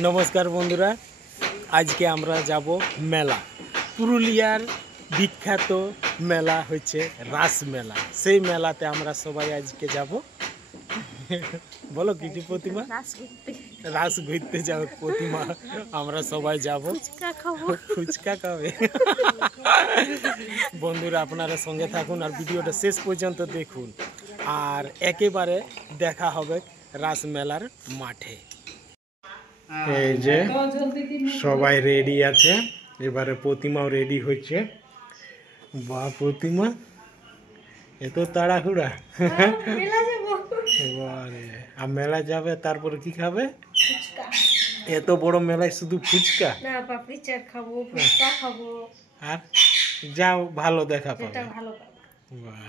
नमस्कार बंधुरा आज के आमरा जाबो मेला पुरुलियार विख्यात मेला होच्छे रास मेला सेई मेलाते आमरा सबाई आज के जाबो बोलो किछु प्रतिमा रास घुरते जाओ प्रतिमा आमरा सबाई जाबो फुचका खाबे बंधुरा आपनारा संगे थाकुन और भिडियोटा शेष पर्यन्त देखुन और एकेबारे देखा होबे रास मेलार माठे এই যে সবাই রেডি আছে এবারে প্রতিমাও রেডি হচ্ছে বাহ প্রতিমা এত তাড়াহুড়া মেলা যাব বারে আর মেলা যাবে তারপর কি খাবে ফুচকা এত বড় মেলায় শুধু ফুচকা না পাপড়ি চাট খাবো ফুচকা খাবো আর যাও ভালো দেখা পাবে এটা ভালো পাবে বাহ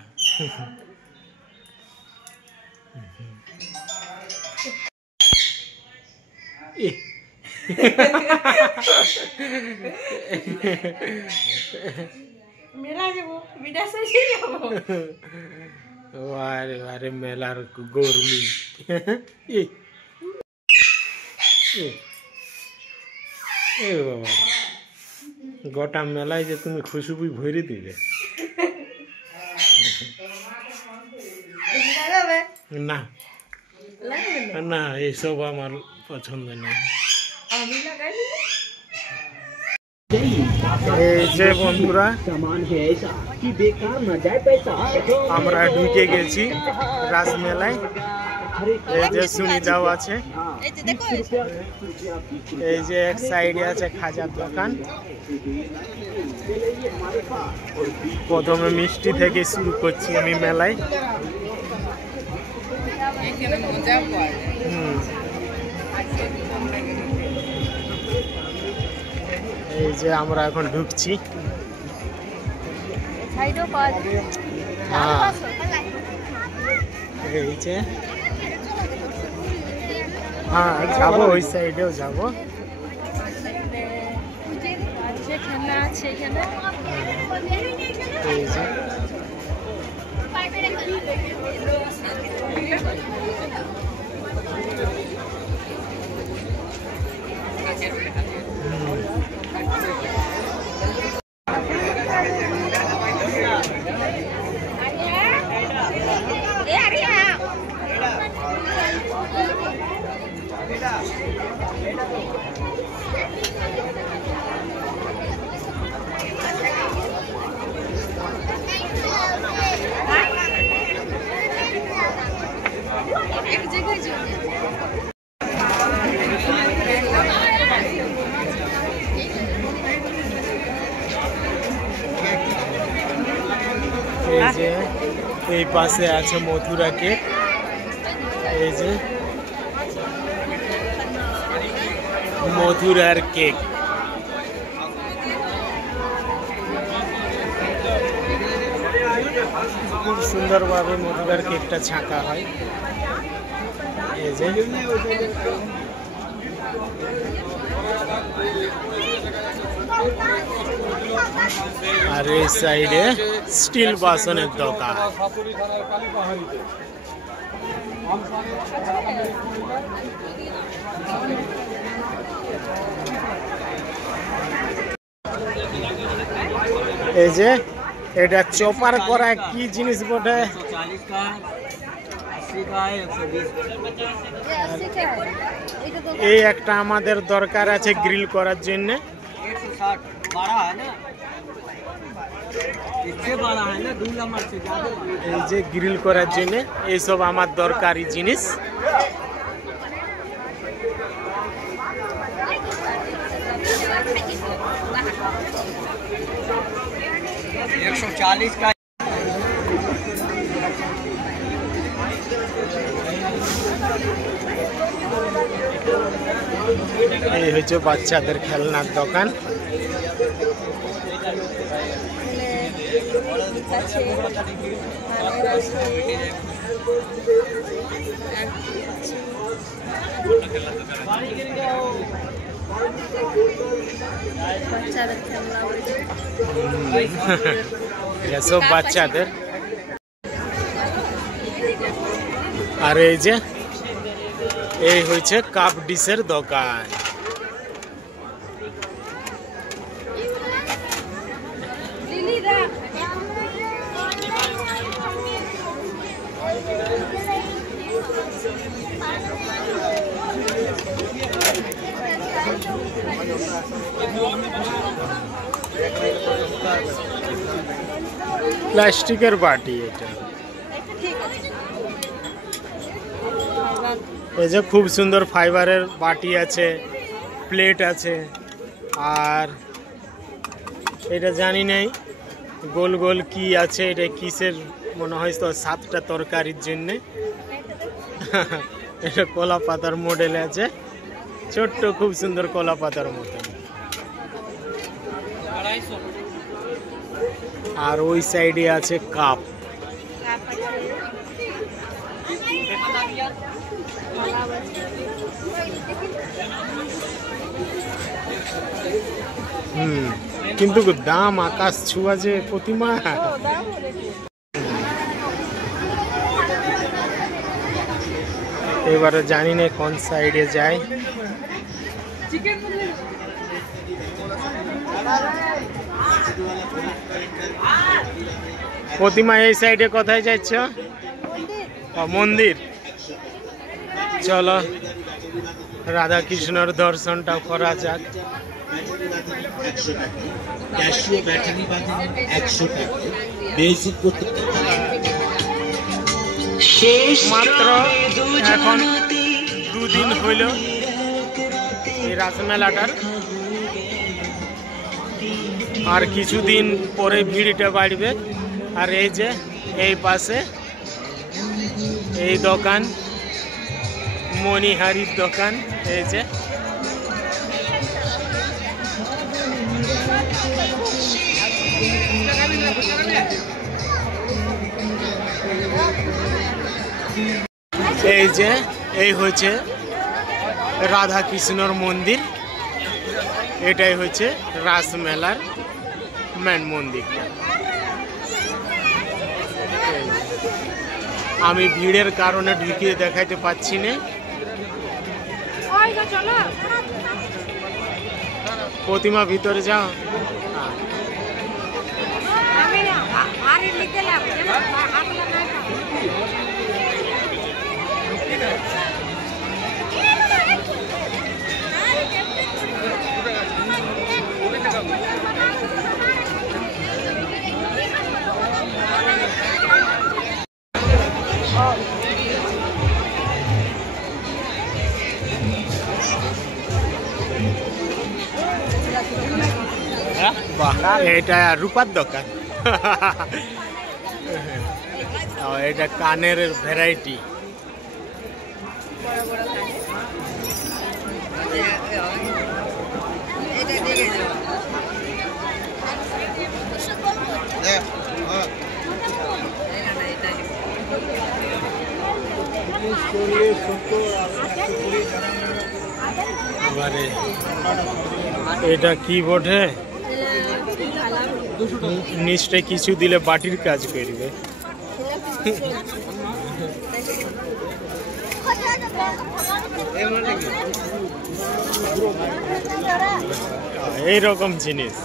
मेला जाबो विदेश से जाबो वारे वारे मेलार गरमी ए बाबा गोटा मेलाय जे तुम खुशबू भरे दिले ना ना ये सब আমার পছন্দ না আমি লাগাই এই যে বন্ধুরা সামান है ऐसा कि बेकार न जाए पैसा আমরা ঢুকে গেছি রাস মেলায় এই যে শুনি যাও আছে এই যে দেখো এই যে এক সাইডে আছে খাজার দোকান প্রথমে মিষ্টি থেকে শুরু করছি আমি মেলায় এখানে মজা পায় এই যে আমরা এখন ঢুকছি সাইডও পাওয়া যায় এই যে হ্যাঁ যাবো ওই সাইডেও যাবো খেলনা আছে এখানে এই যে এই পাশে আছে মথুরা কেক এই যে মথুরার কেক খুব সুন্দরভাবে মথুরার কেকটা ছাঁকা হয় এই যে আর এই সাইডে স্টিল বাসনের দোকান এই যে এটা চপার করা কি জিনিস বটে এই একটা আমাদের দরকার আছে গ্রিল করার জন্য এই যে গ্রিল করার জন্য এইসব আমার দরকারি জিনিস এই হচ্ছে বাচ্চাদের খেলনার দোকান सब বাচ্চাদের আর এই যে এই হচ্ছে কাপ ডিশের দোকান। প্লাস্টিকের বাটি এটা। এই যে খুব সুন্দর ফাইবারের বাটি আছে, প্লেট আছে। আর এটা জানি নাই গোল গোল কি আছে, এটা কিসের মনে হয় তো 7টা তরকারির জন্য। এটা কলা পাতার মডেল আছে, ছোট্ট খুব সুন্দর কলা পাতার মতো। আর ওই সাইডে আছে কাপ। কিন্তু দাম আকাশ ছুঁয়া যে প্রতিমা। এবারে জানি না কোন সাইডে যায়। প্রতিমা এই সাইডে কোথায় যাচ্ছ? মন্দির। চলো রাধা কৃষ্ণর দর্শনটা করা যাক। মাত্র এখন 2 দিন হইল এই রাসমেলাটার, আর কিছুদিন পরে ভিড়টা বাড়বে। আর এই যে এই পাশে এই দোকান, মণিহারির দোকান। এই যে এই হচ্ছে রাধা কৃষ্ণর মন্দির। এটাই হচ্ছে রাসমেলার মেন মন্দির। আমি ভিড়ের কারণে ঢুকিয়ে দেখাইতে পাচ্ছি না। প্রতিমা ভিতরে যাও। এটা রূপার দোকান। এটা কানের ভ্যারাইটি। এটা কি বটে, নিশ্চয় কিছু দিলে বাটির কাজ করবে। এইরকম জিনিস।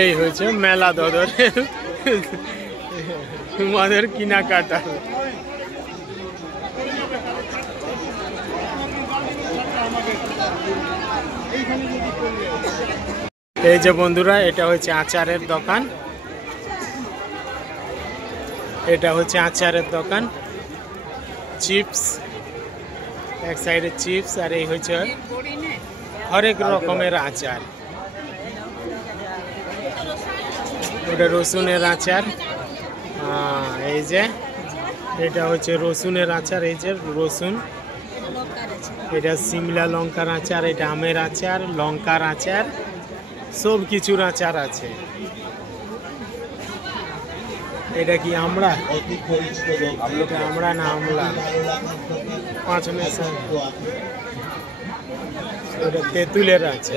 এই হচ্ছে মেলা দদরের তোমাদের কেনাকাটা। এই যে বন্ধুরা, এটা হচ্ছে আচারের দোকান। এটা হচ্ছে আচারের দোকান, চিপস এক সাইডে চিপস, আর এই হচ্ছে হরেক রকমের আচার। ওটা রসুনের আচার। এই যে এটা হচ্ছে রসুনের আচার। এই যে রসুন, এটা সিমলা লঙ্কার আচার, এটা আমের আচার, লঙ্কার আচার, সব কিছুর আচার আছে। এটা কি আমরা? এটা আমরা না আমলা? 5 মেশা। এটা তেঁতুলের আছে।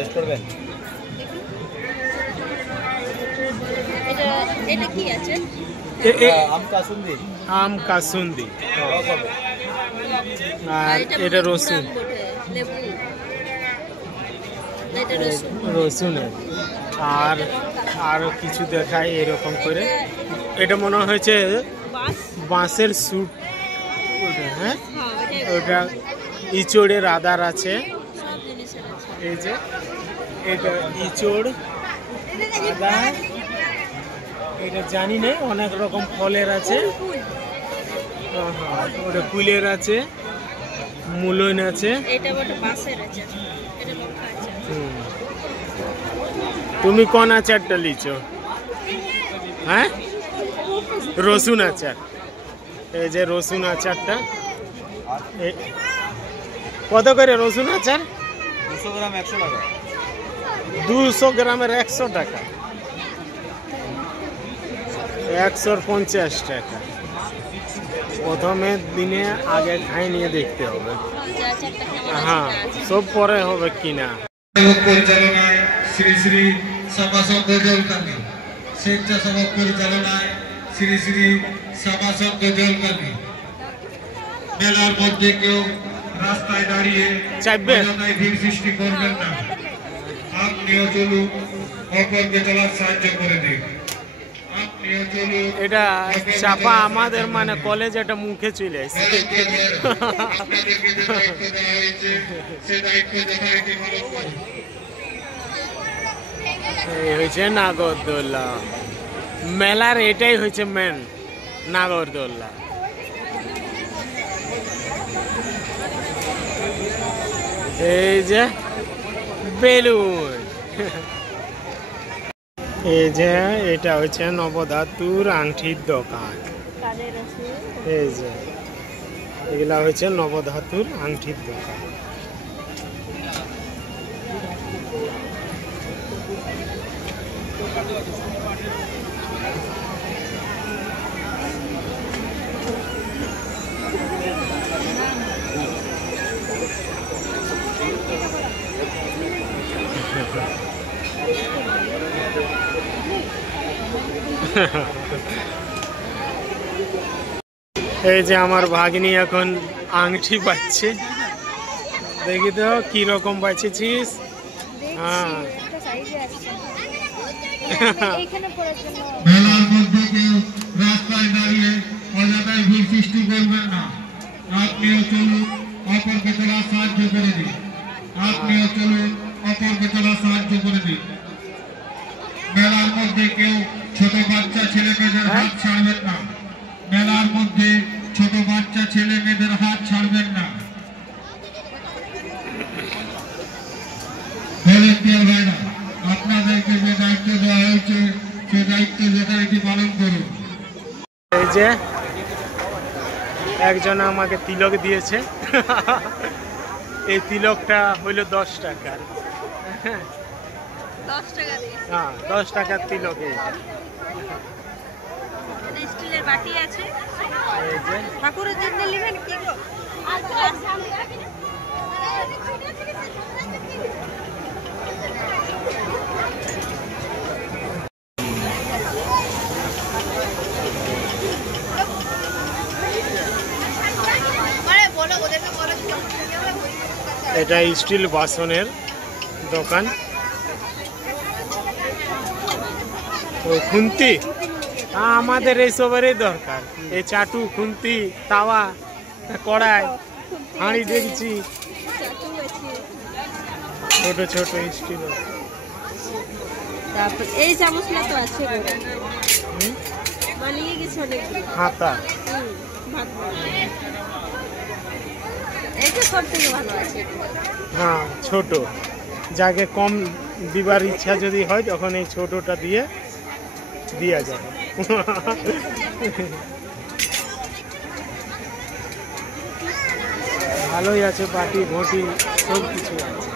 এটা কি আছে? আম কাসুন্দি আর এটা রসুন, রসুনের আর আরো কিছু দেখায় এরকম করে। এটা মনে হয়েছে বাঁশের স্যুট। হ্যাঁ, ওটা ইচড়ের আদার আছে। এই যে এটা ইচড় আদা, এটা জানি না, অনেক রকম ফলের আছে। ওটা কুলের আছে, মূলন আছে। তুমি কোন আচারটা লিচো? হ্যাঁ, রসুন আচার। এই যে রসুন আচারটা কত করে? রসুন আচার 200 গ্রাম 100 টাকা। 200 গ্রামের 100 টাকা, 150 টাকা। প্রথমে দিনে আগে খাই নিয়ে দেখতে হবে। হ্যাঁ, সব পরে হবে কিনা। পরিচালনায় শ্রী শ্রী শ্যামাসংঘ জলকালী, স্বেচ্ছাসেবক পরিচালনায় শ্রী শ্রী শ্যামাসংঘ জলকালী। মেলার মধ্যে কেউ রাস্তায় দাঁড়িয়ে অযথায় ভিড় সৃষ্টি করবেন না। আপনিও চলুন, অপরকে চলার সাহায্য করে দিন। আপনিও চলুন। এটা চাপা আমাদের মানে কলেজ, এটা মুখে চলে আসছে। আপনাদেরকে যে দায়িত্ব দেওয়া হয়েছে সে দায়িত্ব যথারীতি পালন করুন। এই হয়েছে নাগরদোল্লা মেলার, এটাই হয়েছে মেন নাগরদোল্লা। এই যে বেলুন, এই যে এটা হচ্ছে নবধাতুর আংটির দোকান। এই যে এগুলা হচ্ছে নবধাতুর আংটির দোকান। এই যে আমার ভাগ্নি এখন আংটি বাজছে, দেখি তো কি রকম বাজেছিস। হ্যাঁ, মেলার মধ্যে কেউ রাস্তায় দাঁড়িয়ে অযথায় ভিড় সৃষ্টি করবেন না। আপনিও চলুন, অপরকে চলার সাহায্য করে দিন। আপনিও চলুন, অপরকে চলার সাহায্য করে দিন। মেলার মধ্যে কেউ ছোট বাচ্চা ছেলে মেয়েদের হাত ছাড়বেন না। মেলার মধ্যে ছোট বাচ্চা ছেলে মেয়েদের হাত ছাড়বেন না। ভলেন্টিয়ার ভাইরা, আপনাদেরকে যে দায়িত্ব দেওয়া হয়েছে সে দায়িত্ব যথারীতি পালন করুন। এই যে একজন আমাকে তিলক দিয়েছে। এই তিলকটা হইল 10 টাকার। 10 টাকা দিয়ে। হ্যাঁ, 10 টাকার তিলক। এইটা স্টিলের বাটি আছে। এই যে ঠাকুরের জন্য নেবেন কি গো? এটা স্টিল বাসনের দোকান। ও খুন্তি, আমাদের এইসবেরই দরকার। এই চাটু, খুন্তি, তাওয়া, কড়াই, হাঁড়ি, ডেকচি, ছোট ছোট স্টিল। তারপর এই চামচটা তো আছে বানিয়ে গেছে অনেকগুলো। হাতা, এইটা সব থেকে ভালো আছে। হ্যাঁ, ছোট, যাকে কম দিবার ইচ্ছা যদি হয় তখন এই ছোটটা দিয়ে দেওয়া যায়। ভালোই আছে, বাটি ঘটি সব কিছু আছে।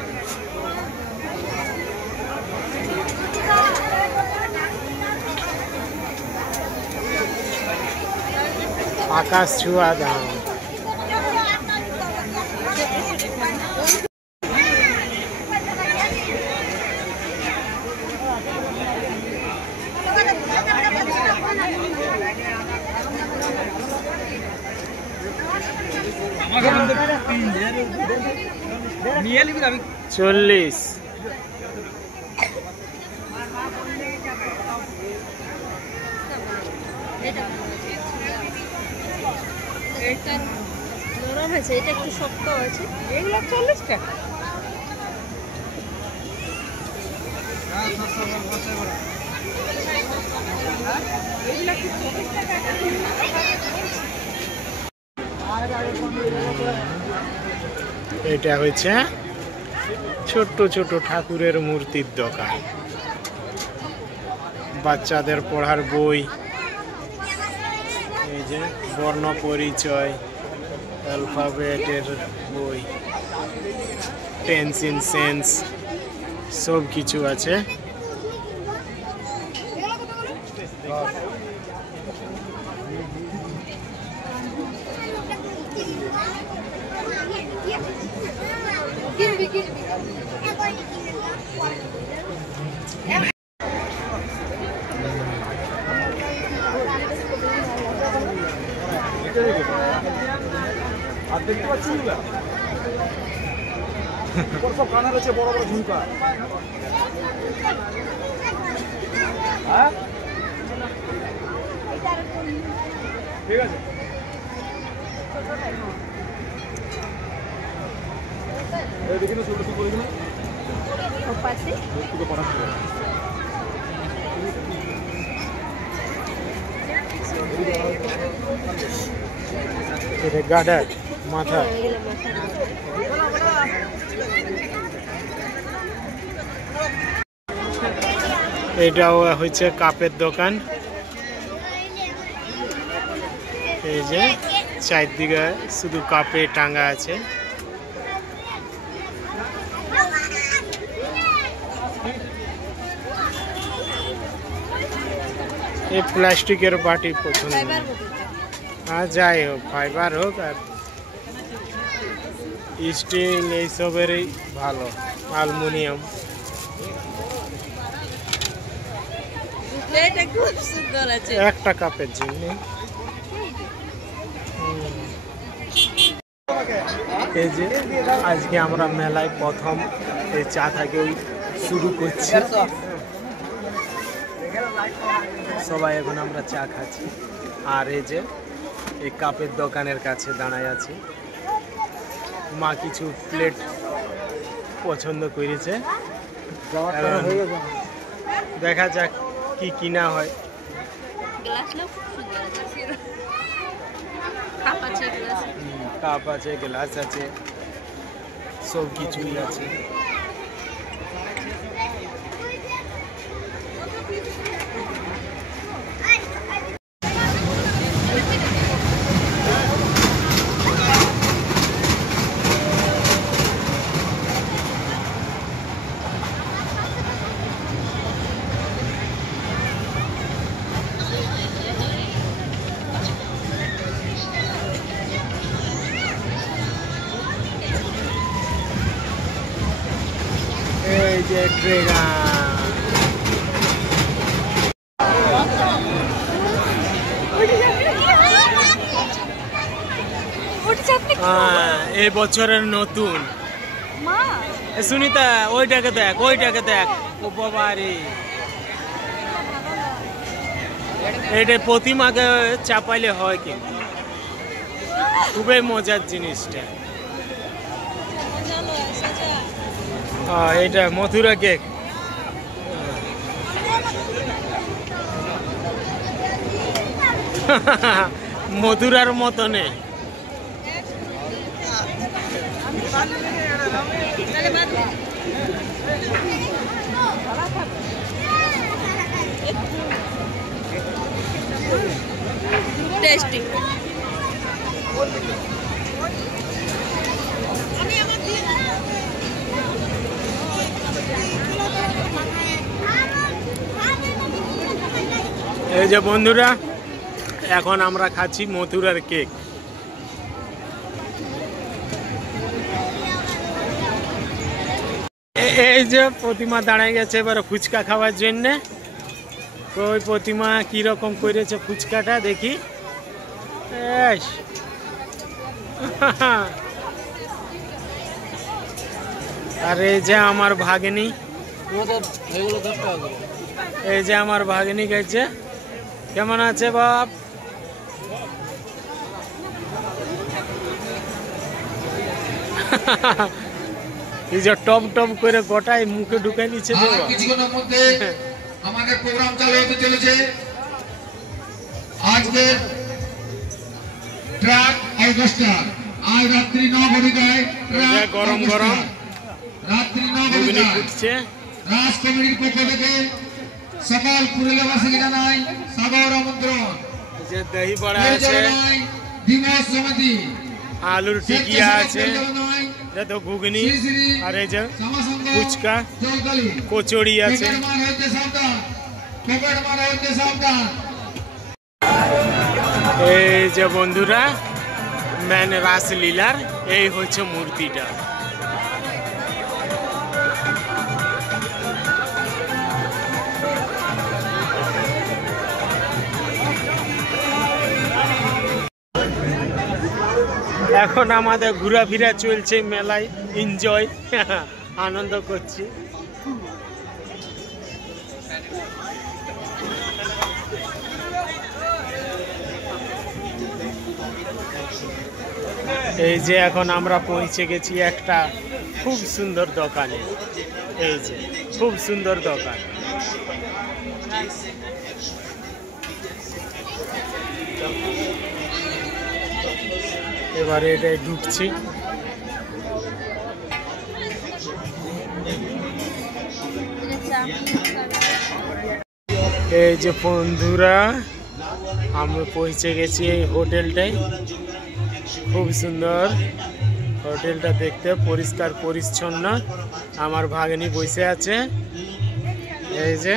আকাশ ছোঁয়া দাম। 40। এটা নরম আছে, এটা একটু শক্ত আছে। এগুলো 40 টাকা। এটা হচ্ছে ছোট্ট ছোট ঠাকুরের মূর্তির দোকান, বাচ্চাদের পড়ার বই, এই যে বর্ণ পরিচয়, অ্যালফাবেটের বই, পেন্সিল সেন্স সব কিছু আছে। আর দেখতে পাচ্ছেন সব কানা রয়েছে, বড় বড় ঝুমকা। হ্যাঁ ঠিক আছে। দেখি না ছোট ছোট করে দিন পাশে এটা গাডার মাথা। এটাও হচ্ছে কাপের দোকান। এই যে চারদিকে শুধু কাপে টাঙ্গা আছে। এই প্লাস্টিকের বাটি পছন্দ, হ্যাঁ যাই হোক, ফাইবার হোক আর স্টিল এইসবেরই ভালো, অ্যালুমিনিয়াম। একটা কাপের জন্য এই যে আজকে আমরা মেলায় প্রথম এই চা থেকেই শুরু করছি। সবাই এখন আমরা চা খাচ্ছি, আর এই যে এই কাপের দোকানের কাছে দাঁড়ায় আছি। মা কিছু প্লেট পছন্দ করেছে, দেখা যাক কি কিনা হয়। কাপ আছে, গ্লাস আছে, সব কিছুই আছে। এই যে এই বছরের নতুন। সুনিতা ওইটাকে দেখ, ওইটাকে দেখ। ও বাবা রে, এটা প্রতিমাকে চাপাইলে হয়, কিন্তু খুবই মজার জিনিসটা। এটা মথুরা কেক। মথুরার মতনে। টেস্টি। এই যে বন্ধুরা, এখন আমরা খাচ্ছি মথুরার কেক। এই যে প্রতিমা দাঁড়ায় গেছে এবার ফুচকা খাওয়ার জন্য। ওই প্রতিমা কিরকম করেছে ফুচকাটা দেখি। আর এই যে আমার ভাগ্নি, এই যে আমার ভাগ্নি গেছে। কেমন আছে বাপ? এই যে টপ টপ করে গোটাই মুখে ঢুকাই দিচ্ছে। কিছুক্ষণের মধ্যে আমাদের প্রোগ্রাম চালু হতে চলেছে। আজকের ট্রাক অর্কেস্ট্রা আজ রাত্রি 9 ঘটিকায় গরম গরম রাত্রি 9 ঘটিকায় ফুটছে। রাজ কমিটির পক্ষ থেকে সকল পুরুলিয়াবাসীকে জানাই সাদর আমন্ত্রণ। যে দহি বড়া আছে, দিবস সমিতি, আলুর টিকিয়া আছে, তো ঘুগনি, আর এই যে ফুচকা, কচুরি আছে। এই যে বন্ধুরা মেন রাসলীলার এই হচ্ছে মূর্তিটা। এখন আমাদের ঘোরাফেরা চলছে, মেলায় এনজয় আনন্দ করছি। এই যে এখন আমরা পৌঁছে গেছি একটা খুব সুন্দর দোকানে। এই যে খুব সুন্দর দোকান। এবারে এটাই ঢুকছি। এই যে বন্ধুরা আমি পৌঁছে গেছি এই হোটেলটায়। খুব সুন্দর হোটেলটা দেখতে, পরিষ্কার পরিচ্ছন্ন। আমার ভাগ্নি বসে আছে। এই যে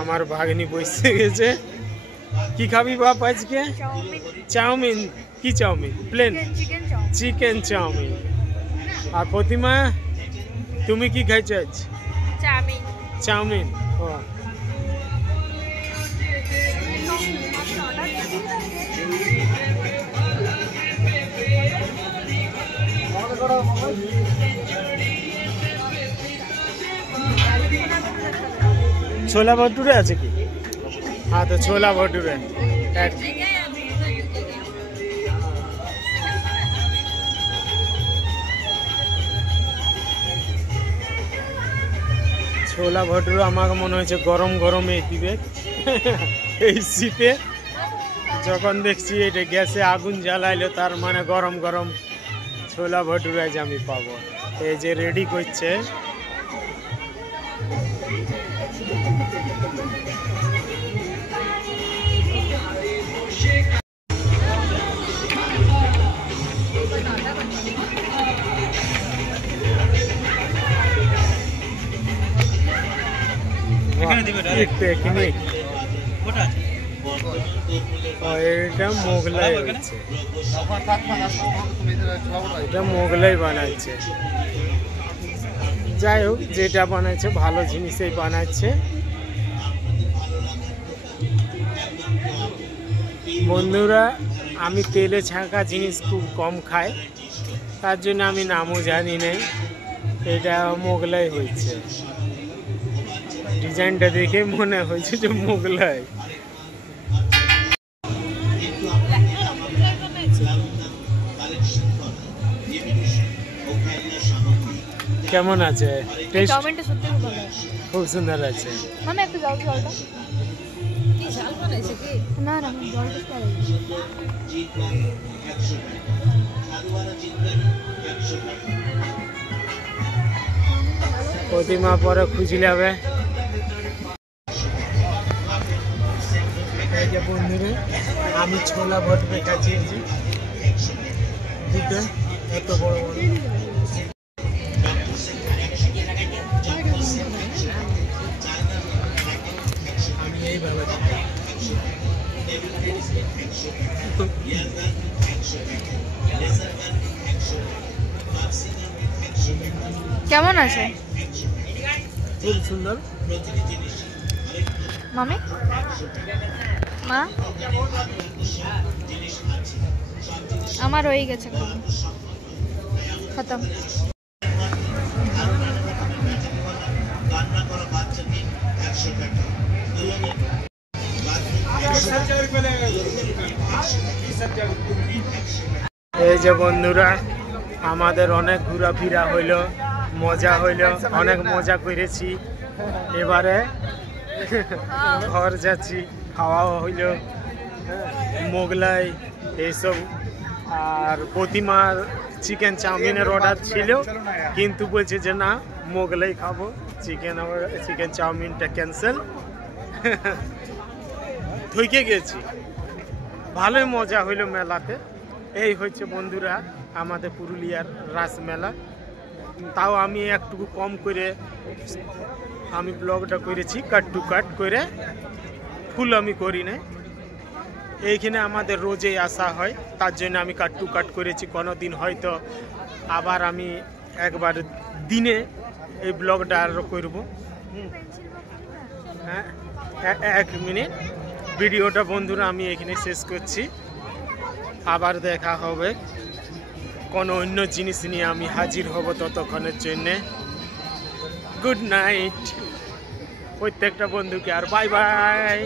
আমার ভাগ্নি বসে গেছে। কি খাবি বাপ আজকে? চাউমিন। কি চাউমিন? Plain chicken chowmein. আর প্রতিমা তুমি কি খাইছো আজ? চাউমিন। চাউমিন। ও छोला भटूरे আছে কি? हाँ तो छोला भटूरे छोला भटूरे আমাকে মনে হচ্ছে গরম গরমে দিবে এই শীতে। যখন দেখছি এটা গ্যাসে আগুন জ্বালাইলো তার মানে গরম গরম ছোলা ভটুরে আজ আমি পাবো। এই যে রেডি করছে। পিকনিক এটা মোগলাই হচ্ছে, এটা মোগলাই বানাচ্ছে। যাই হোক যেটা বানাচ্ছে ভালো জিনিসই বানাচ্ছে। বন্ধুরা আমি তেলে ছাঁকা জিনিস খুব কম খাই, তার জন্য আমি নামও জানি না। এটা মোগলাই হয়েছে, ডিজাইনটা দেখে মনে হয়েছে যে মোগলাই। কেমন আছে টেস্ট? চাউমিনটা সত্যি খুব ভালো, খুব সুন্দর আছে। মামা একটু যাও জলটা। কি ঝাল বানাইছে কি? না না জলটা খাই। প্রতিমা পরে খুঁজলে হবে। বন্ধুরা আমি ছোলা ভটুরে খাচ্ছি, দুটো এত বড় বড়। আমি এইভাবে কেমন আছে? খুব সুন্দর। মামি মা আমার হয়ে গেছে খতম। এই যে বন্ধুরা আমাদের অনেক ঘোরাফেরা হইল, মজা হইল, অনেক মজা করেছি। এবারে ঘর যাচ্ছি, খাওয়াও হইল, মোগলাই এইসব। আর প্রতিমার চিকেন চাউমিনের অর্ডার ছিল, কিন্তু বলছে যে না মোগলাই খাবো, চিকেন চাউমিনটা ক্যান্সেল। থইকে গেছি, ভালোই মজা হইল মেলাতে। এই হচ্ছে বন্ধুরা আমাদের পুরুলিয়ার রাসমেলা। তাও আমি একটু কম করে আমি ব্লগটা করেছি, কাট টু কাট করে, ফুল আমি করি না। এইখানে আমাদের রোজেই আসা হয়, তার জন্য আমি কাট টু কাট করেছি। কোনো দিন হয়তো আবার আমি একবার দিনে এই ব্লগটা আরও করব। হ্যাঁ, 1 মিনিট ভিডিওটা বন্ধুরা আমি এখানে শেষ করছি। আবার দেখা হবে কোনো অন্য জিনিস নিয়ে আমি হাজির হব, ততক্ষণের জন্যে গুড নাইট প্রত্যেকটা বন্ধুকে, আর বাই বাই।